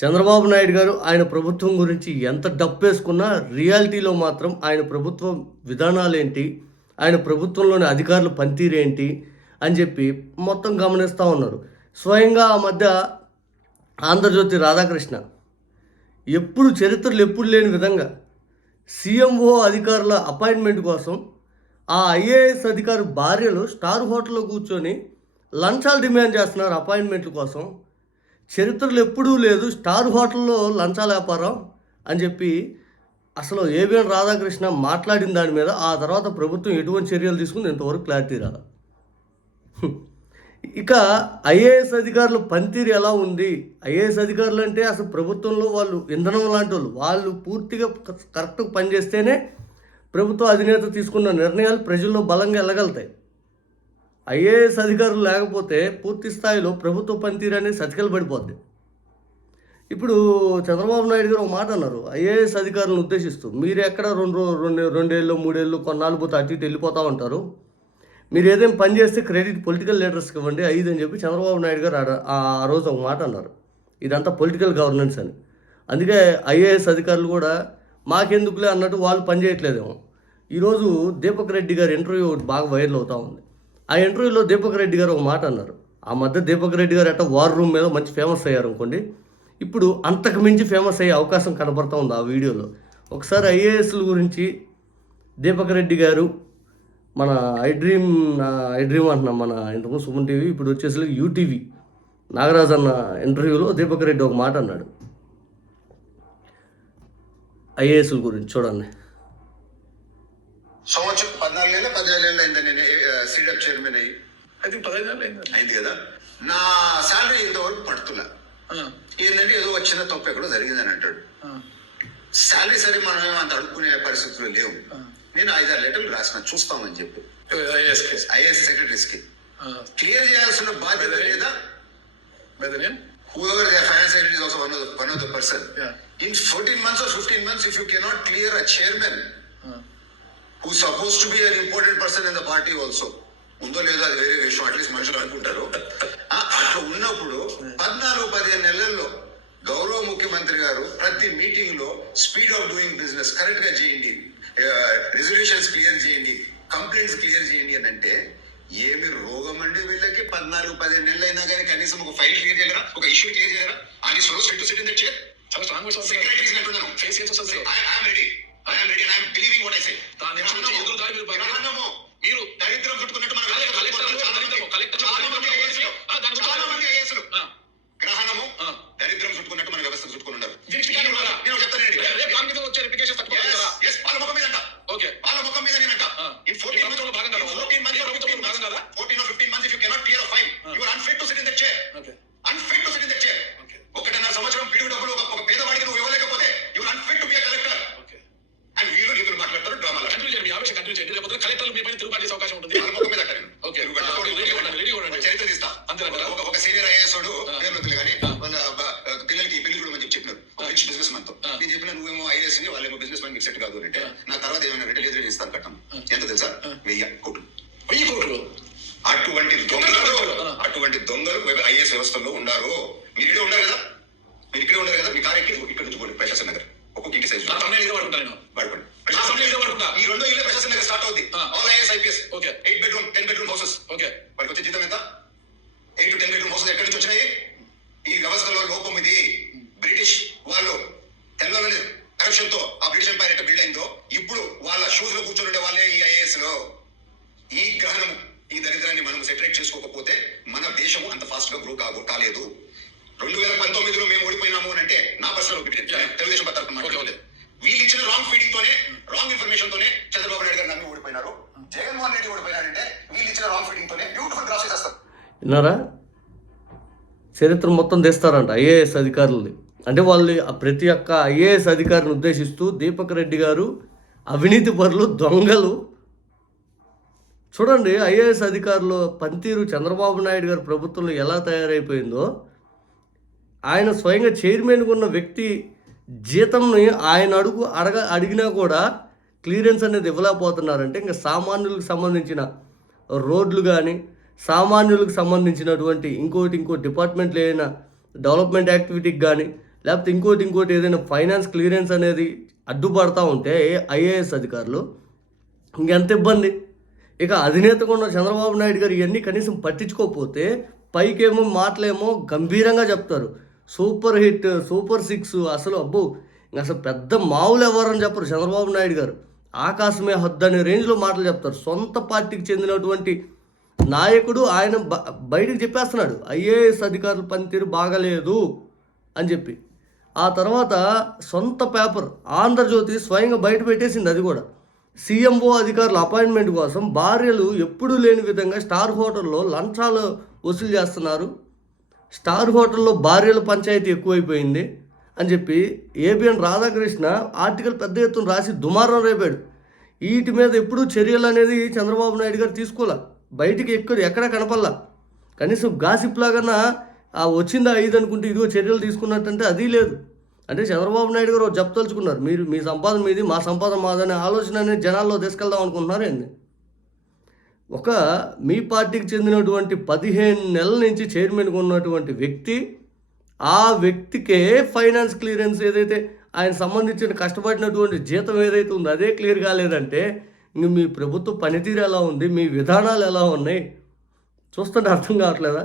చంద్రబాబు నాయుడు గారు ఆయన ప్రభుత్వం గురించి ఎంత డప్పేసుకున్నా రియాలిటీలో మాత్రం ఆయన ప్రభుత్వం విధానాలేంటి, ఆయన ప్రభుత్వంలోని అధికారుల పనితీరేంటి అని చెప్పి మొత్తం గమనిస్తూ ఉన్నారు. స్వయంగా ఆ మధ్య ఆంధ్రజ్యోతి రాధాకృష్ణ చరిత్రలు ఎప్పుడు లేని విధంగా సీఎంఓ అధికారుల అపాయింట్మెంట్ కోసం ఆ ఐఏఎస్ అధికారి భార్యలు స్టార్ హోటల్లో కూర్చొని లంచాలు డిమాండ్ చేస్తున్నారు అపాయింట్మెంట్ల కోసం. చరిత్రలు ఎప్పుడూ లేదు స్టార్ హోటల్లో లంచాల వ్యాపారం అని చెప్పి అసలు ఏబిఎన్ రాధాకృష్ణ మాట్లాడిన దాని మీద ఆ తర్వాత ప్రభుత్వం ఎటువంటి చర్యలు తీసుకుంది ఇంతవరకు క్లారిటీ రాదు. ఇక ఐఏఎస్ అధికారుల పనితీరు ఎలా ఉంది? ఐఏఎస్ అధికారులు అంటే అసలు ప్రభుత్వంలో వాళ్ళు ఇంధనం లాంటి వాళ్ళు పూర్తిగా కరెక్ట్గా పనిచేస్తేనే ప్రభుత్వ అధినేత తీసుకున్న నిర్ణయాలు ప్రజల్లో బలంగా వెళ్ళగలుగుతాయి. ఐఏఎస్ అధికారులు లేకపోతే పూర్తి స్థాయిలో ప్రభుత్వ పనితీరు అనేది సతికిల పడిపోద్ది. ఇప్పుడు చంద్రబాబు నాయుడు గారు ఒక మాట అన్నారు ఐఏఎస్ అధికారులను ఉద్దేశిస్తూ, మీరు ఎక్కడ రెండేళ్ళు మూడేళ్ళు కొన్నాళ్ళు పోతే అటు ఇటు వెళ్ళిపోతూ ఉంటారు, మీరు ఏదైనా పని చేస్తే క్రెడిట్ పొలిటికల్ లీడర్స్కి ఇవ్వండి అని చెప్పి చంద్రబాబు నాయుడు గారు ఆ రోజు ఒక మాట అన్నారు. ఇదంతా పొలిటికల్ గవర్నెన్స్ అని. అందుకే ఐఏఎస్ అధికారులు కూడా మాకెందుకులే అన్నట్టు వాళ్ళు పనిచేయట్లేదేమో. ఈరోజు దీపక్ రెడ్డి గారి ఇంటర్వ్యూ బాగా వైరల్ అవుతూ ఉంది. ఆ ఇంటర్వ్యూలో దీపక్ రెడ్డి గారు ఒక మాట అన్నారు. ఆ మధ్య దీపక్ రెడ్డి గారు అట్లా వార్ రూమ్ మీద మంచి ఫేమస్ అయ్యారు అనుకోండి, ఇప్పుడు అంతకు మించి ఫేమస్ అయ్యే అవకాశం కనబడుతూ ఉంది ఆ వీడియోలో. ఒకసారి ఐఏఎస్ల గురించి దీపక్ రెడ్డి గారు మన ఐ డ్రీమ్ అంటున్నాం, మన ఇంతకుముందు సుమన్ టీవీ, ఇప్పుడు వచ్చేసి యూటీవీ నాగరాజ్ అన్న ఇంటర్వ్యూలో దీపక్ రెడ్డి ఒక మాట అన్నాడు ఐఏఎస్ల గురించి. చూడండి. సంవత్సరం 14 అయిందా నేను సీడప్ చైర్మన్ అయ్యి? అది 15 అయింది కదా. నా శాలరీ ఇంతవరకు పడుతున్నా. ఏంటంటే ఏదో వచ్చిన తప్పు ఎక్కడో జరిగిందని అంటాడు. శాలరీ సరే మనం ఏమంత అడుక్కునే పరిస్థితులు లేవు. నేను 5-6 లెటర్లు రాసిన చూస్తామని చెప్పి ఐఏఎస్ సెక్రటరీస్కి క్లియర్ చేయాల్సిన బాధ్యత లేదా? Whoever their finance secretary is also one of the person. In 14 months or 15 months, if you cannot clear a chairman who's supposed to be an important person in the party also, ఉందో లేదో అది వేరే విషయం, at least మనుషులు అనుకుంటారు. అట్లా ఉన్నప్పుడు 14-15 నెలల్లో గౌరవ ముఖ్యమంత్రి గారు ప్రతి మీటింగ్ లో speed of doing business correct గా చేయండి, రెజల్యూషన్స్ క్లియర్ చేయండి, కంప్లైంట్స్ క్లియర్ చేయండి అని అంటే ఏమి రోగం అండి వీళ్ళకి? 14-15 నెలలు అయినా కానీ కనీసం ఒక ఫైల్ క్లియర్ చేయగలరా, ఒక ఇష్యూ క్లియర్ చేయగలరా? అని so set to set in the chair. చాలా స్ట్రాంగ్ సెక్రటరీస్ అంటున్నాను. ఫేస్ చేసి వస్తుంది. I am ready and I am believing what I say. దాని నుంచి ఎదురు దారి మీరు దరిద్రం చుట్టుకున్నట్టు మనం చాలా మంది ఐఏఎస్లు గ్రహణము దరిద్రం చుట్టుకున్నట్టు మన వ్యవస్థ చుట్టుకుని ఉన్నారు. నేను చెప్తానండి, వాళ్ళ ముఖం మీద అంట. ఓకే, వాళ్ళ ముఖం మీద నేనంట. In 14 months or 15 months if you cannot clear a file, you are unfit to sit in that chair. Unfit to sit in that chair. 1.5 సంవత్సరం పిడుగు డబ్బులు ఒక పేదవాడికి నువ్వు ఇవ్వలేకపోతే you are unfit to be a collector. And వీళ్ళు నీతులు మాట్లాడతారు, డ్రామాలు. కలెక్టర్లు మీ పైన తిరుగుబాటు చేసే అవకాశం ఉంటుంది. వాళ్ళ ముఖం మీద అంటారు. ఓకే, చరిత్ర తీస్తా అంతే. ఒక సీనియర్ ఐఏఎస్ వాడు పేర్లు కానీ పిల్లలకి పెళ్లి కూడా మంచి చెప్పినారు, రిచ్ బిజినెస్ మన్ తో. నేను చెప్పిన నువ్వేమో ఐఏఎస్ ని, వాళ్ళేమో బిజినెస్ మన్, మీకు సెట్ కాదు అంటే నా తర్వాత ఏమైనా రిటైల్ ఇస్తాను కట్టం. ఎంత తెలుసా? 1000 కోట్లు. అటువంటి దొంగలు ఐఏఎస్ వ్యవస్థలో ఉన్నారు. మీరు ఇక్కడే ఉన్నారు కదా, మీ కార్యక్కి ఇక్కడ నుంచి పోండి ప్రశాసన్ నగర్. ఒక్కొక్క ఇంటి సైజు వాడుకోండి. ఈ 2 ఇల్లు ప్రశాసన్ నగర్ స్టార్ట్ అవుతుంది. All IAS IPS 8 bedroom 10 bedroom houses. వాడికి వచ్చే జీతం ఎంత? 8 to 10 bedroom హౌసెస్ ఎక్కడి నుంచి వచ్చినాయి? ఈ వ్యవస్థలో లోపం ఇది. బ్రిటిష్ వాళ్ళు తెలంగాణ కరప్షన్ తో ఆ బ్రిటిష్ ఎంపైర్ ఎట్లా బిల్డ్ అయిందో, ఇప్పుడు వాళ్ళ షూస్ లో కూర్చొని వాళ్ళే ఈ ఐఏఎస్ లో. ఈ గ్రహణం, ఈ దరిద్రాన్ని మనం సెటరేట్ చేసుకోకపోతే మన దేశం అంత ఫాస్ట్ గా గ్రో కాలేదు. 2019లో మేము ఓడిపోయినాము అని అంటే నా పర్సనల్ ఒపీనియన్, తెలుగుదేశం పత్రిక మాట్లాడలేదు. వీళ్ళు ఇచ్చిన రాంగ్ ఫీడింగ్ తోనే, రాంగ్ ఇన్ఫర్మేషన్ తోనే చంద్రబాబు నాయుడు గారు నమ్మి ఓడిపోయినారు. జగన్మోహన్ రెడ్డి ఓడిపోయినారంటే వీళ్ళు ఇచ్చిన రాంగ్ ఫీడింగ్ తోనే. బ్యూటిఫుల్ క్రాస్ చేస్తారు. విన్నారా? చరిత్ర మొత్తం తెస్తారంట ఐఏఎస్ అధికారులది. అంటే వాళ్ళు ప్రతి ఒక్క ఐఏఎస్ అధికారిని ఉద్దేశిస్తూ దీపక్ రెడ్డి గారు అవినీతి పరులు, దొంగలు. చూడండి ఐఏఎస్ అధికారుల పనితీరు చంద్రబాబు నాయుడు గారి ప్రభుత్వంలో ఎలా తయారైపోయిందో. ఆయన స్వయంగా చైర్మన్గా ఉన్న వ్యక్తి జీతంని ఆయన అడిగినా కూడా క్లియరెన్స్ అనేది ఇవ్వలేకపోతున్నారంటే ఇంకా సామాన్యులకు సంబంధించిన రోడ్లు కానీ, సామాన్యులకు సంబంధించినటువంటి ఇంకో డిపార్ట్మెంట్లు అయిన డెవలప్మెంట్ యాక్టివిటీకి కానీ, లేకపోతే ఇంకోటి ఏదైనా ఫైనాన్స్ క్లియరెన్స్ అనేది అడ్డుపడతా ఉంటే ఐఏఎస్ అధికారులు ఇంకెంత ఇబ్బంది. ఇక అధినేతగా ఉన్న చంద్రబాబు నాయుడు గారు ఇవన్నీ కనీసం పట్టించుకోకపోతే పైకేమో మాటలేమో గంభీరంగా చెప్తారు. సూపర్ హిట్, సూపర్ సిక్స్, అసలు అబ్బో అసలు పెద్ద మావులు ఎవరని చెప్పరు చంద్రబాబు నాయుడు గారు. ఆకాశమే హద్దు అనే రేంజ్లో మాటలు చెప్తారు. సొంత పార్టీకి చెందినటువంటి నాయకుడు ఆయన బయటికి చెప్పేస్తున్నాడు ఐఏఎస్ అధికారుల పనితీరు బాగలేదు అని చెప్పి. ఆ తర్వాత సొంత పేపర్ ఆంధ్రజ్యోతి స్వయంగా బయట పెట్టేసింది. అది కూడా సీఎంఓ అధికారుల అపాయింట్మెంట్ కోసం భార్యలు ఎప్పుడూ లేని విధంగా స్టార్ హోటల్లో లంచాలు వసూలు చేస్తున్నారు, స్టార్ హోటల్లో భార్యల పంచాయతీ ఎక్కువైపోయింది అని చెప్పి ఏబిఎన్ రాధాకృష్ణ ఆర్టికల్ పెద్ద ఎత్తున రాసి దుమారం రేపాడు. వీటి మీద ఎప్పుడూ చర్యలు అనేది చంద్రబాబు నాయుడు గారు తీసుకోలే, బయటికి ఎక్కడ కనపల్లా. కనీసం గాసిప్ లాగన్నా వచ్చిందా 5 అనుకుంటే ఇదిగో చర్యలు తీసుకున్నట్టంటే అది లేదు. అంటే చంద్రబాబు నాయుడు గారు జప్తలుచుకున్నారు, మీరు మీ సంపాదన మీది మా సంపాదన మాదనే ఆలోచన అనేది జనాల్లో తీసుకెళ్దాం అనుకుంటున్నారు ఏంది. మీ పార్టీకి చెందినటువంటి 15 నెలల నుంచి చైర్మన్గా ఉన్నటువంటి వ్యక్తి, ఆ వ్యక్తికే ఫైనాన్స్ క్లియరెన్స్ ఏదైతే ఆయన సంబంధించిన కష్టపడినటువంటి జీతం ఏదైతే ఉందో అదే క్లియర్ కాలేదంటే ఇంక మీ ప్రభుత్వ పనితీరు ఎలా ఉంది, మీ విధానాలు ఎలా ఉన్నాయి చూస్తుంటే అర్థం కావట్లేదా?